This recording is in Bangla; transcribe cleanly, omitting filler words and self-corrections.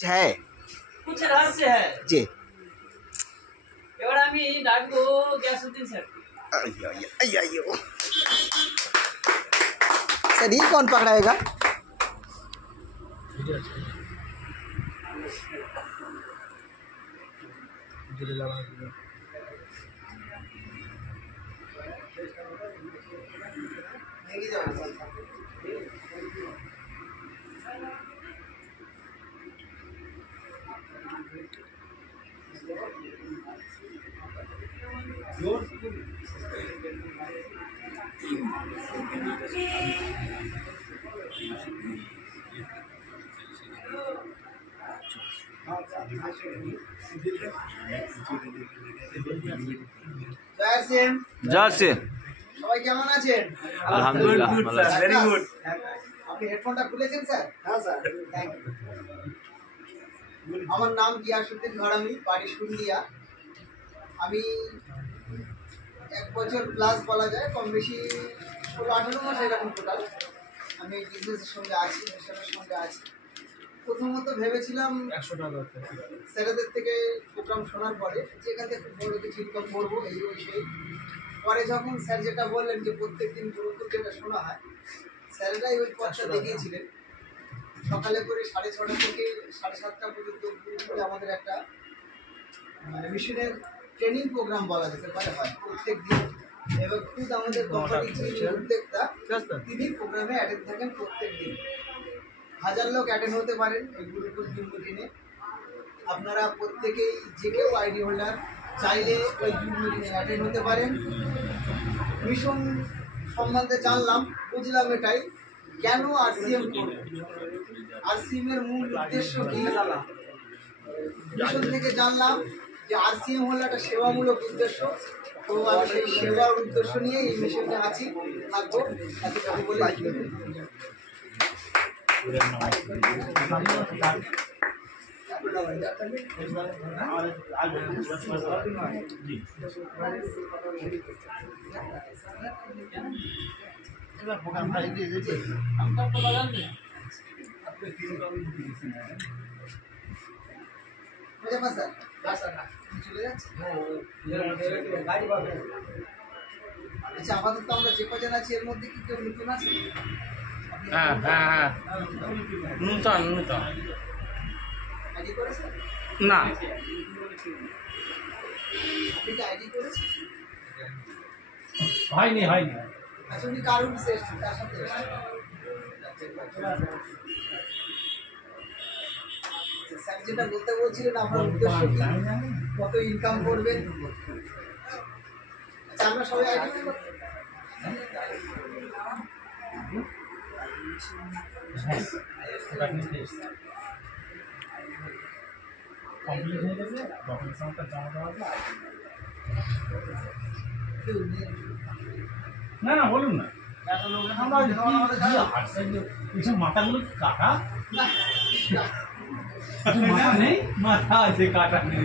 है कुछ रहस्य है जी। এবার আমি ডাকবো গ্যাসউদ্দিন স্যার। अयो अयो अयो अयो। सर ये कौन पकड़ाएगा? জয়সে সবাই কেমন আছেন? আলহামদুলিল্লাহ ভালো আছি। Very good. আপনি হেডফোনটা খুলেছেন স্যার? হ্যাঁ স্যার, থ্যাংক ইউ। আমার নাম গিয়াসউদ্দিন ঘরামি, বাড়ি সুন্দিয়া। আমি 1 বছর প্লাস বলা যায়, কম বেশি 16-18 মাস এরকম টোটাল আমি বিজনেসের সঙ্গে আছি, মিশনের সঙ্গে আছি। প্রথমত ভেবেছিলাম স্যারেদের থেকে প্রোগ্রাম শোনার পরে যেখান থেকে খুব বড় কিছু ইনকাম করবো এই বিষয়ে। পরে যখন স্যার যেটা বললেন যে প্রত্যেকদিন গুরুকুল যেটা শোনা হয়, স্যারেরাই ওই পথটা দেখিয়েছিলেন। সকালে করে 6:30 থেকে 7:30 পর্যন্ত গুরুকুলে আমাদের একটা মিশনের ট্রেনিং প্রোগ্রাম বলা যেতে পারে হয় প্রত্যেক দিন। এবং খুব আমাদের কোম্পানির যিনি উদ্যোক্তা তিনি প্রোগ্রামে অ্যাটেন্ড থাকেন প্রত্যেক দিন। 1000 লোক অ্যাটেন্ড হতে পারেন এই গুরুকুল জুম মিটিংয়ে। আপনারা প্রত্যেকেই যে কেউ আইডি হোল্ডার চাইলে ওই জুম মিটিংয়ে অ্যাটেন্ড হতে পারেন। মিশন সম্বন্ধে জানলাম, বুঝলাম এটাই কেন আরসিএম করব, আরসিএমের মূল উদ্দেশ্য কি। মিশন থেকে জানলাম যে আরসিএম হলো একটা সেবামূলক উদ্দেশ্য। তো আমি সেই সেবার উদ্দেশ্য নিয়ে এই মিশনে আছি, থাকবো। এতটুকু বলে চলে যাচ্ছে। আচ্ছা, আপাতত আমরা যে কজন আছি এর মধ্যে কি কেউ নতুন আছে? হ্যাঁ হ্যাঁ হ্যাঁ নূতন নূতন আইডি করেছেন? না আপনি কি আইডি করেছেন? হয়নি হয়নি। আচ্ছা, উনি কারণ এসেছেন, তার সাথে স্যার যেটা বলতে বলছিলেন আপনার উদ্দেশ্য কি, কত ইনকাম করবেন। আচ্ছা, আমরা সবাই আইডি করব। কমপ্লিট হয়ে গেছে, ডকুমেন্টস আমাকে জমা দেওয়া হবে। না না বলুন না, এইসব মাথাগুলো কাটা মাথা নেই, মাথা আছে কাটা নেই।